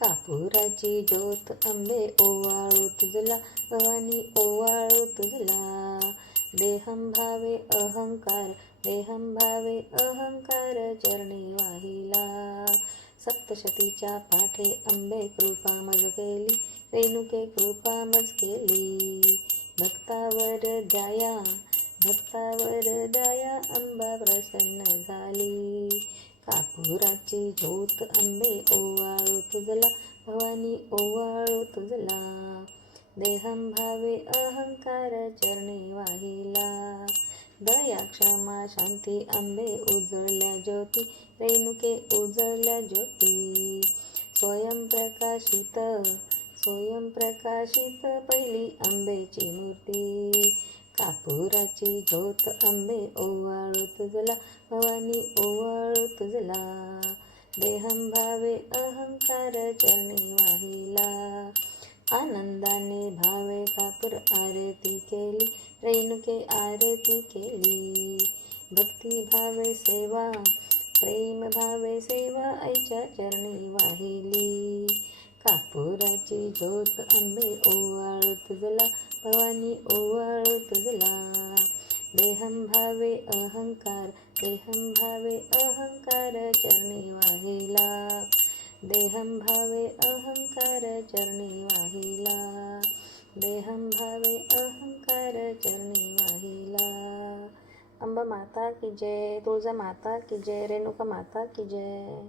कापुराची ज्योत आंबे ओवाळू तुझला भवानी ओवाळू तुझला देहं भावे अहंकार देहं भावे अहंकार चरणी वाहिला. सप्तशतीच्या पाठे आंबे कृपा मज केली रेणुके कृपा मज केली. भक्तावर दया भक्तावर दया अंबा प्रसन्न झाली. कापुराची ज्योत आंबे ओवाळू तुझला भवानी ओवाळू तुझला देहं भावे अहंकार चरणी वाहिला. दया क्षमा शांती आंबे उजळल्या ज्योती रेणुके उजळल्या ज्योती. स्वयंप्रकाशित स्वयंप्रकाशित पहिली आंबेची मूर्ती. कापुराची ज्योत आंबे ओवाळू तुझला भवानी ओवाळू तुझला देहं भावे अहंकार चरणी वाहिला. आनंदाने भावे कापूर आरती केली रेणुके आरती केली. भक्ती भावे सेवा प्रेम भावे सेवा आईच्या चरणी वाहिली. कापुराची ज्योत अंबे ओवाळू तुझला भवानी ओवाळू तुझला देहं भावे अहंकार देहं भावे अहंकार चरणी वाहिला. देहं भावे अहंकार चरणी वाहिला. देहं भावे अहंकार चरणी वाहिला. अंबा माता की जय तुळजा माता की जय रेणुका माता की जय.